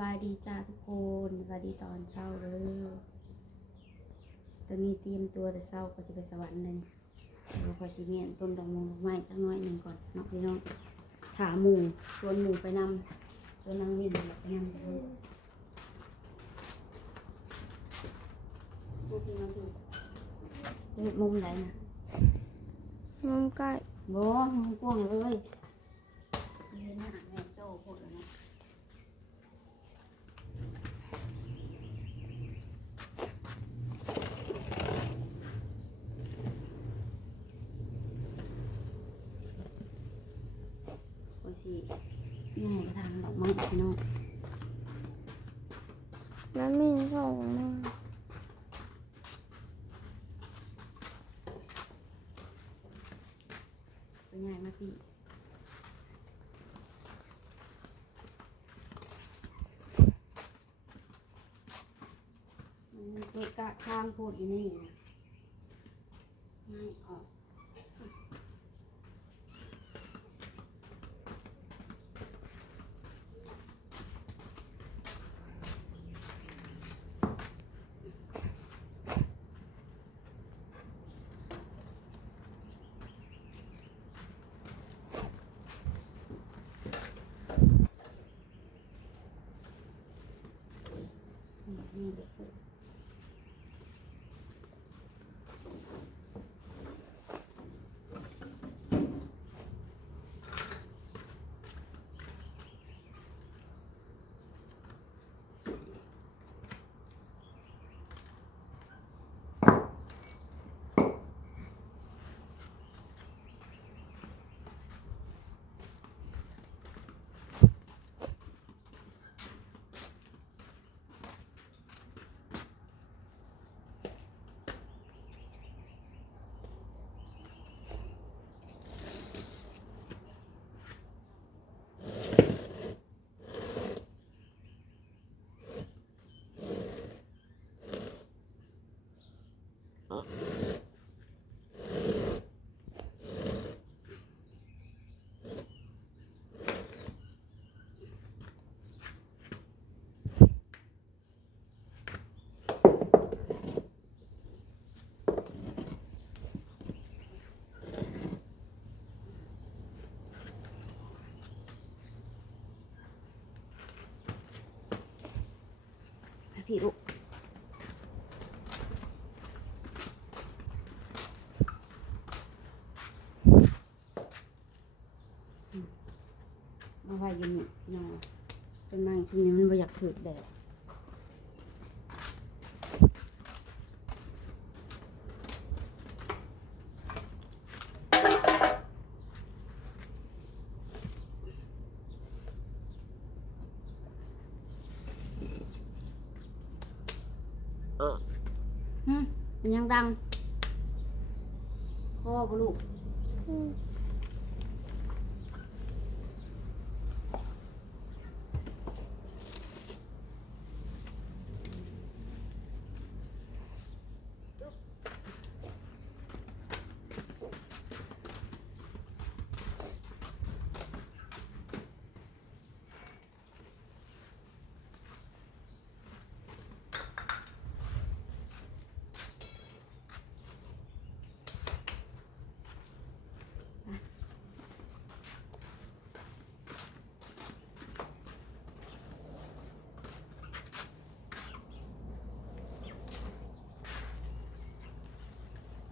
บายดีจ้าทุกคนสวัสดีตอนเช้าเลยตอนนี้เตรียมตัวแต่เช้าก็จะไปสวรรค์เลยเราพอชิเมียนต้นดอกไม้สักน้อยหนึ่งก่อนเนาะพี่น้องถาหมูชวนหมูไปนำชวนนางวินไปนำเลยมุมไหนนะมุมใกล้โบ้มุมกว้างเลยเห็นหน้าแม่โจ้พูดแล้วนะโอ้สิแม่ก็ทางดอกไม้พี่น้องแล้วมีส่งมาเป็นไงมาพี่เด็กกะข้างพูดอยู่นี่นะง่ายออกนี่เด็กพี่ลูกมาไว้อยู่นี่พี่น้องเป็นนั่งช่วงนี้มันไม่อยากถือแดดมันยังดังคอปลูก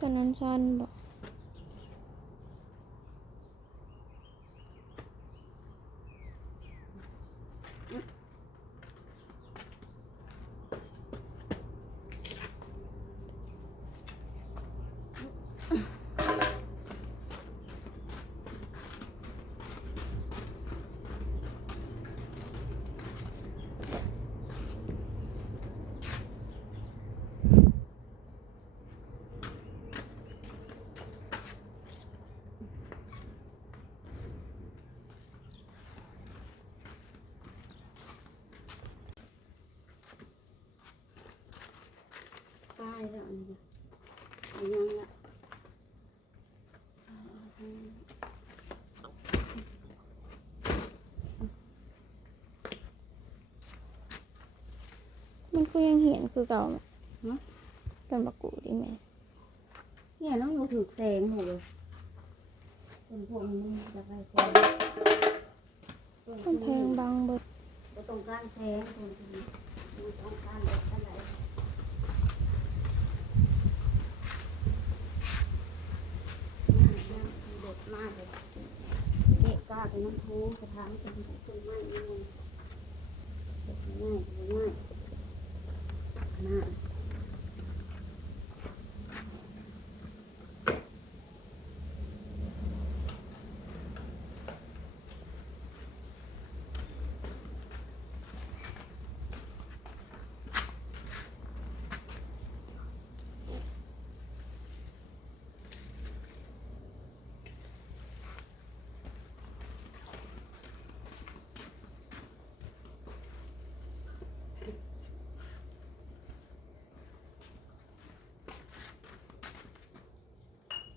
ตอนนั้นชันบอกป้ายแล้วนี่ยังละ มันก็ยังเห็นคือเก่า เนาะ ต้นบักกูดิแม่ เนี่ยน้องอยู่ถือแสงหูเลยต้นพวกนี้มันจะไปแสง ต้นแพงบางเบิด บ่ต้องการแสงต้นนี้มันต้องการแบบอะไรน้ำเด็ดมากเลยเด็กกล้าเป็นน้ำพุกระถางเป็นต้นไม้นี่เด็ดง่ายง่ายน่า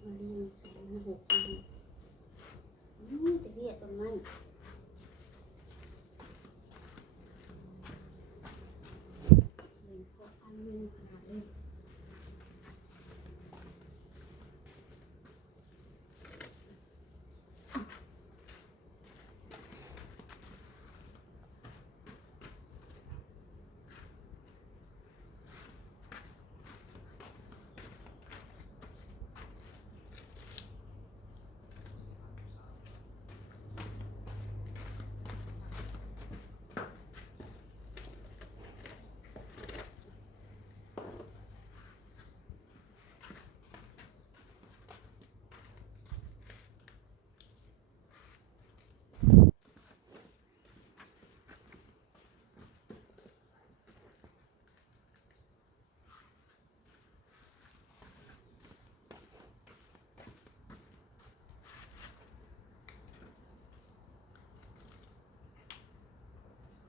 มาเรียงแสงหกนี่ตะเกียบต้นไม้เรียงพวกอันนึงขนาดเลย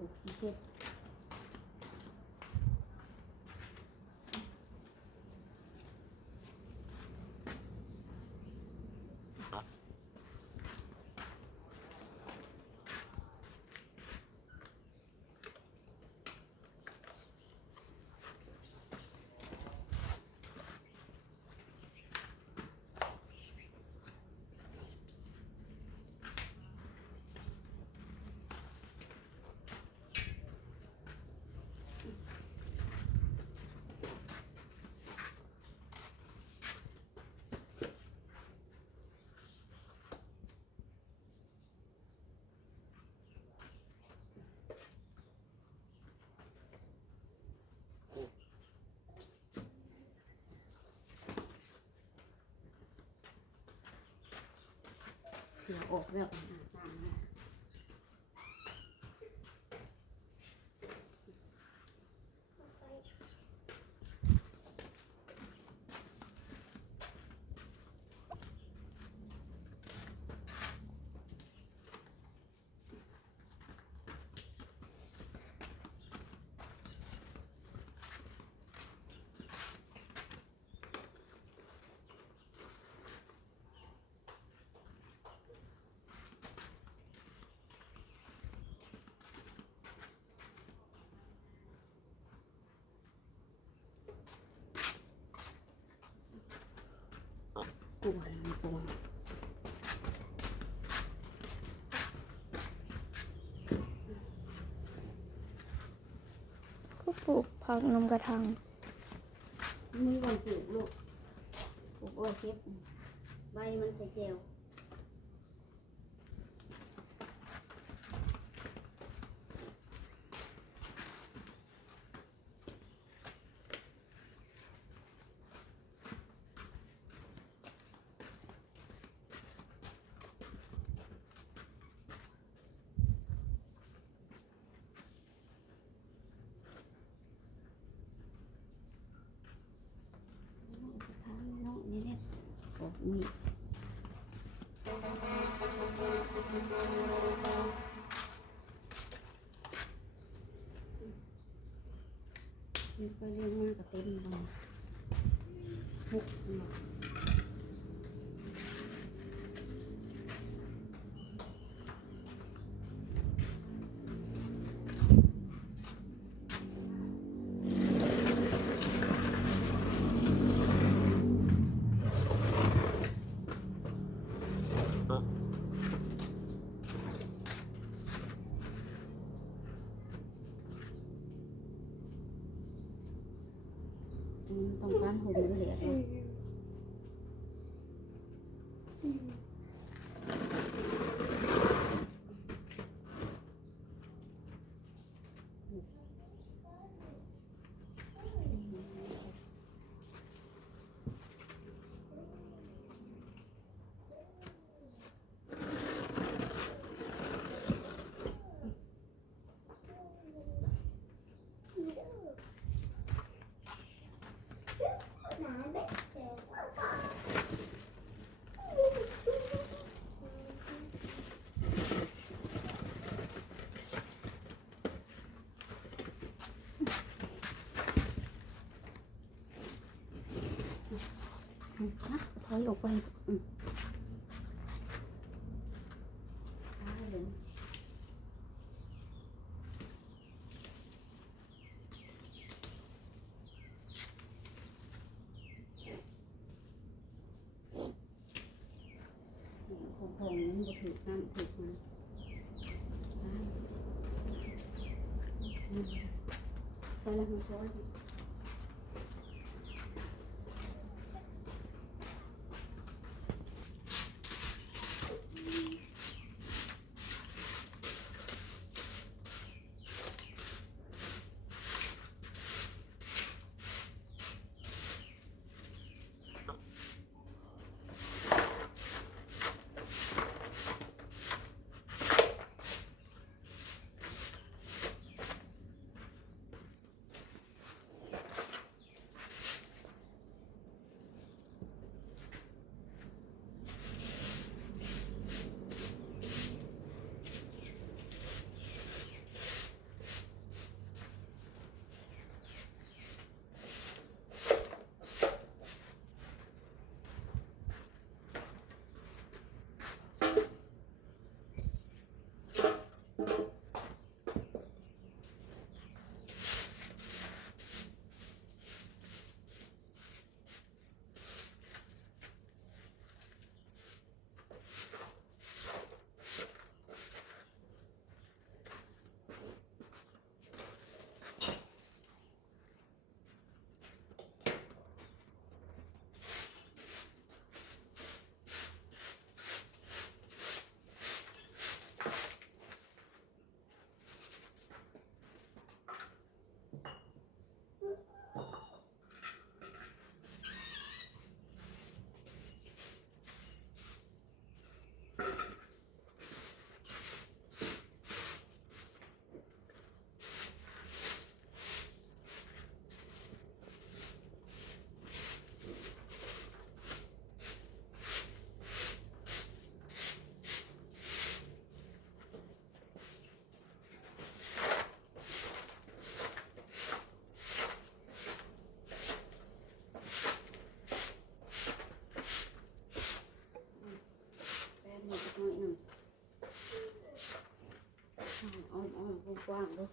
โอเคเดี๋ยวออกแบบต่างๆนะกลัวอะไรไม่กลัว ก็ปลูกผักนมกระถาง มีวันปลูกลูกปลูกอ้อยเก็บใบมันใส่แก้วทางเนาะนี่เนี่ยปลูกมีมีไปเรียงมากกับเต็มเลยหุกเนาะ ต้องการห่มด้วยเหรอเนาะนะถอยออกไปได้เลยพงมันก็ถือน้ำถือมันใส่แล้วมันก็อ้อมๆกว้างๆดู